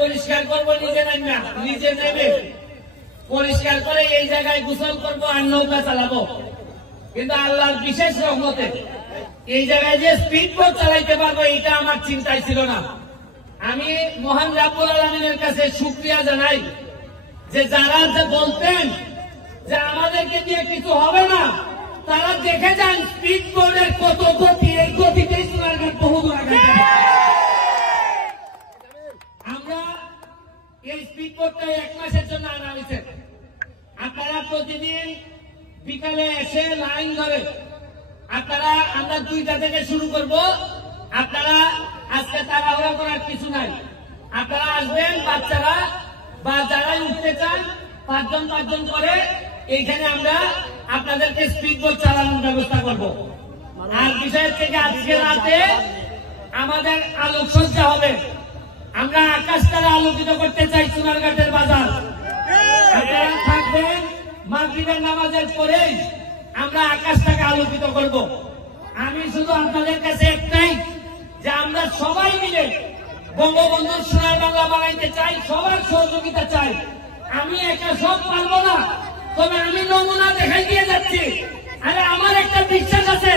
পরিষ্কার করবো নিজে নাই না, নিজে নেবে পরিষ্কার করে এই জায়গায় গোসল করবো আর নৌকা চালাবো। কিন্তু আল্লাহর বিশেষ রহমতে এই জায়গায় যে স্পিড বোট চালাইতে পারবো এটা আমার চিন্তায় ছিল না। আমি মহান রাব্বুল আলামিনের কাছে শুকরিয়া জানাই যে যারা যে বলতেন যে আমাদেরকে দিয়ে কিছু হবে না, তারা দেখে যান স্পিড বোটের কত গতি, এই গতিতেই সোনারঘাট বহুদূর আগে। আমরা এই স্পিড বোটটা 1 মাসের জন্য আনা হয়েছে। আপনারা প্রতিদিন বিকালে এসে লাইন ধরে আপনারা, আমরা 2টা থেকে শুরু করব। আপনারা আজকে তাড়াহুড়া করার কিছু নাই, আপনারা আসবেন, বাচ্চারা বা যারা উঠতে চান 5 জন করে এইখানে আমরা আপনাদেরকে স্পিড বোট চালানোর ব্যবস্থা করব। আর বিষয় থেকে আজকে রাতে আমাদের আলোকসজ্জা হবে। আমরা আকাশটাকে আলোকিত করতে চাই সোনারঘাটের বাজার। আপনারা থাকবেন, মাগরিবের নামাজের পরেই আমরা আকাশটাকে আলোকিত করব। আমি শুধু আপনাদের কাছে একটাই, যে আমরা সবাই মিলে বঙ্গবন্ধুর সোনার বাংলা বানাইতে চাই, সবার সহযোগিতা চাই। আমি একা সব পারবো না, তবে আমি নমুনা দেখাই দিয়ে যাচ্ছি। আরে আমার একটা বিশ্বাস আছে,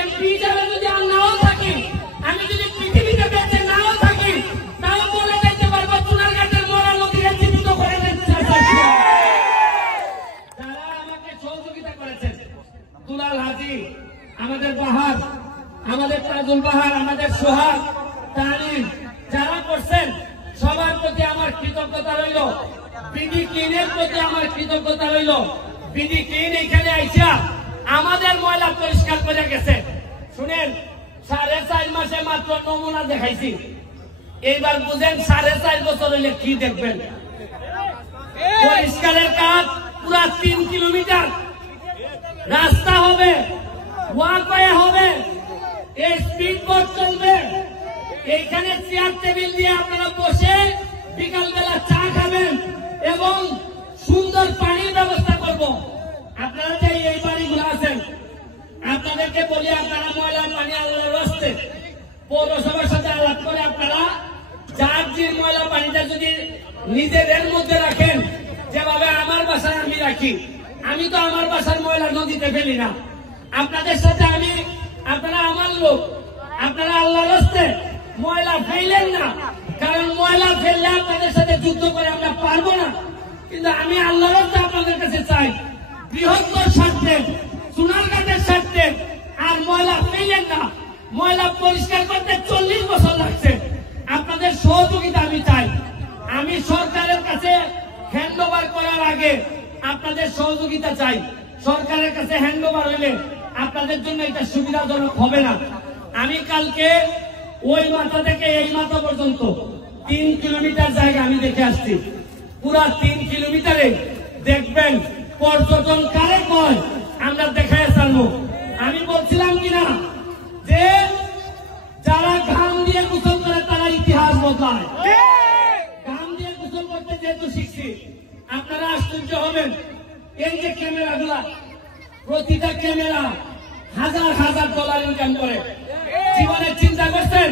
এমপি হিসাবে যদি আর নাও থাকি, আমি যদি পৃথিবীতে বেঁচে নাও থাকি, তাও বলে দিতে পারবো সোনারঘাটের মরা নদীকে জীবিত করে দিতে। যারা আমাকে সহযোগিতা করেছেন, দুলাল হাজি, আমাদের বাহার, আমাদের তাজুল বাহার, আমাদের সোহাগ, তানিম, যারা করছেন সবার প্রতি আমার কৃতজ্ঞতা রইল। বিডি ক্লিনের প্রতি আমার কৃতজ্ঞতা রইল। বিডি ক্লিন এখানে আইসা আমাদের ময়লা পরিষ্কার করে গেছে। শুনেন, 4.5 মাসে মাত্র নমুনা দেখাইছি। এইবার বুঝেন 4.5 বছর হইলে কি দেখবেন। পরিষ্কারের কাজ পুরা 3 কিলোমিটার রাস্তা হবে, ওয়াকওয়ে হবে, এই স্পিড বোট চলবে। এইখানে চেয়ার টেবিল দিয়ে আপনারা বসে বিকালবেলা চা খাবেন এবং সুন্দর পানির ব্যবস্থা করব। আপনারা যে এই বাড়িগুলো আছেন, আপনাদেরকে বলি, আপনারা ময়লা পানি আল্লাহর রাস্তে পৌরসভার সাথে আলাপ করে আপনারা যার যে ময়লা পানিটা যদি নিজেদের মধ্যে রাখেন, যেভাবে আমার বাসায় আমি রাখি। আমি তো আমার বাসার ময়লা নদীতে ফেলি না। আপনাদের সাথে আমি, আপনারা আমার লোক, আপনারা আল্লাহর রাস্তে ময়লা ফেলেন না, কারণ ময়লা ফেললে আপনাদের সাথে যুদ্ধ করে আমরা পারবো না। কিন্তু আমি আল্লাহর রাস্তে আপনাদের কাছে চাই, বৃহত্তর স্বার্থে, সোনারঘাটের স্বার্থে আর ময়লা ফেলেন না। ময়লা পরিষ্কার করতে 40 বছর লাগছে। আপনাদের সহযোগিতা আমি চাই। আমি সরকারের কাছে হ্যান্ড ওভার করার আগে আপনাদের সহযোগিতা চাই। সরকারের কাছে হ্যান্ড ওভার হইলে আপনাদের জন্য এটা সুবিধাজনক হবে না। আমি কালকে ওই মাথা থেকে এই মাথা পর্যন্ত 3 কিলোমিটার জায়গা আমি দেখে আসছি। পুরা 3 কিলোমিটারে দেখবেন পর্যটন কারে কয় আমরা দেখায় আসবো। আমি বলছিলাম কিনা যে যারা ঘাম দিয়ে গোসল করে তারা ইতিহাস বদলায়। ঘাম দিয়ে গোসল করতে যেহেতু শিখছি, আপনারা আশ্চর্য হবেন। এই যে ক্যামেরাগুলা, প্রতিটা ক্যামেরা $1000 ইনকাম করে। জীবনে চিন্তা করছেন,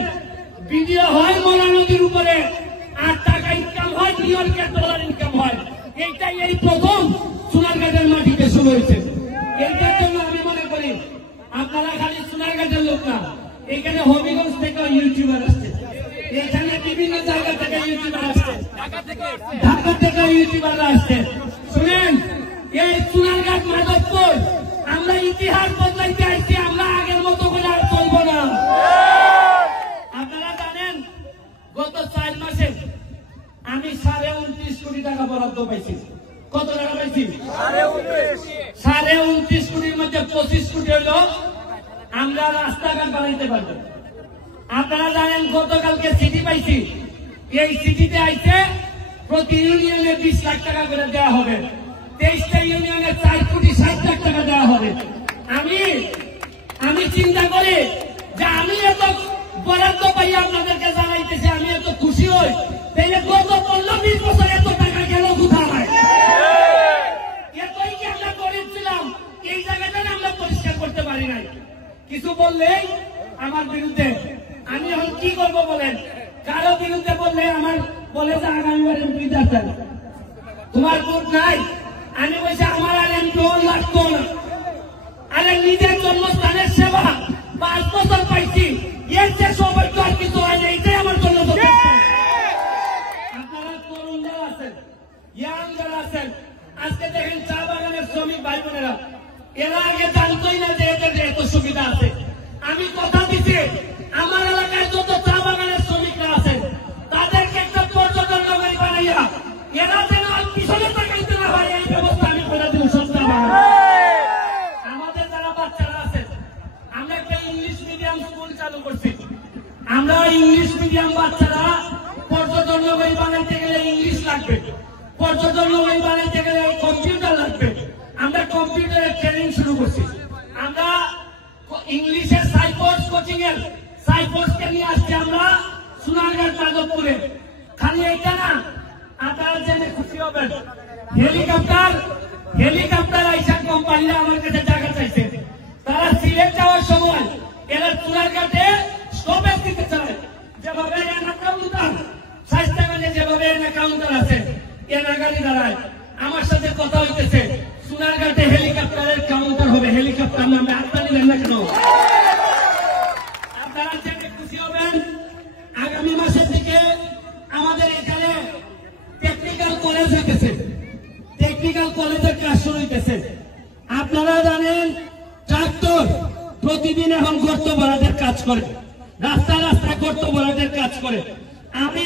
ভিডিও হয় মোলা নদীর উপরে, 8 টাকা ইনকাম হয়, $2 ইনকাম হয়। এইটাই এই প্রথম সোনারঘাটের মাটিতে শুরু হয়েছে। এইটার জন্য আমি মনে করি আপনারা খালি সোনারঘাটের লোক না, এখানে হবিগঞ্জ থেকে ইউটিউবার আসছে, এখানে বিভিন্ন জায়গা থেকে ইউটিউবার আসছে, ঢাকা থেকে ইউটিউবাররা আসছে। শুনেন, এই সোনারঘাট মাধবপুর আমরা ইতিহাস বদলাইতে আসছি। আমরা আগের মতো করে আর চলবো না। আপনারা জানেন, গত 4 মাসে আমি 29.5 কোটি টাকা বরাদ্দ পাইছি। কত টাকা পাইছি? 29.5 কোটির মধ্যে 25 কোটি হইল আমরা রাস্তাঘাট বানাইতে পারবো। আপনারা জানেন, গতকালকে সিটি পাইছি। এই সিটিতে আইছে প্রতি ইউনিয়নে 20 লাখ টাকা করে দেওয়া হবে। 23টা ইউনিয়নে 4.60 কোটি টাকা দেওয়া হবে। আমি চিন্তা করি যে আমি এত বরাদ্দ পাই আপনাদেরকে জানাইতেছি, আমি এত খুশি হই। তাইলে গত 15-20 বছর এত টাকা গেল কোথায়? এতই কি আমরা গরিব ছিলাম? এই জায়গাটা আমরা পরিষ্কার করতে পারি নাই। কিছু বললেই আমার বিরুদ্ধে। আমি এখন কি করবো বলেন? কারো বিরুদ্ধে বললে আমার বলে যে সুবিধা চাই, তোমার ভোট নাই। আমি বলছি আমার আর এমপিও লাগতো না। আরে নিজের জন্মস্থানের সেবা 5 বছর পাইছি, এর যে সৌভাগ্য আর কিছু হয় না, এটাই আমার জন্য যথেষ্ট। আপনারা তরুণ যারা আছেন, ইয়াং যারা আছেন, আজকে দেখেন চা বাগানের শ্রমিক ভাই বোনেরা, এরা আগে জানতোই না যে এদের এত সুবিধা আছে। আমি কথা দিচ্ছি, আমার এলাকায় যত চা বাগানের শ্রমিকরা আছেন তাদেরকে একটা পর্যটন নগরী বানাইয়া এরা যেন পিছনে তাকাইতে না হয়, এই ব্যবস্থা আমি করে দিব। সস্তা আমাদের যারা বাচ্চারা আছেন, আমরা একটা ইংলিশ মিডিয়াম স্কুল চালু করছি। আমরা ইংলিশ মিডিয়াম বাচ্চারা পর্যটন নগরী বানাইতে গেলে ইংলিশ লাগবে, পর্যটন নগরী বানাইতে গেলে কম্পিউটার লাগবে। আমরা কম্পিউটারের ট্রেনিং শুরু করছি। আমরা ইংলিশের সাইফোর্স কোচিং এর সাইফোর্সকে নিয়ে আসছি আমরা সোনারগাঁও যাদবপুরে। খালি এটা না, আপনারা জেনে খুশি হবেন, হেলিকপ্টার আইসা কোম্পানিরা আমার কাছে টাকা চাইছে। তারা সিলেট যাওয়ার সময় এরা সোনারগাঁতে স্টপেজ দিতে চায়। যেভাবে কাউন্টার স্বাস্থ্যগঞ্জে যেভাবে কাউন্টার আছে, এরা গাড়ি দাঁড়ায়। আমার সাথে কথা হইতেছে, সোনারগাঁতে হেলিকপ্টারের কাউন্টার হবে। হেলিকপ্টার নামে আপনারা নেন না কেন? আপনারা জেনে খুশি হবেন, আগামী মাসের দিকে আমাদের এখানে টেকনিক্যাল কলেজ হইতেছে, টেকনিক্যাল কলেজের কাজ শুরু হইতেছে। আপনারা জানেন ট্রাক্টর প্রতিদিন এখন গর্ত ভরাটের কাজ করে, রাস্তা রাস্তা গর্ত ভরাটের কাজ করে। আমি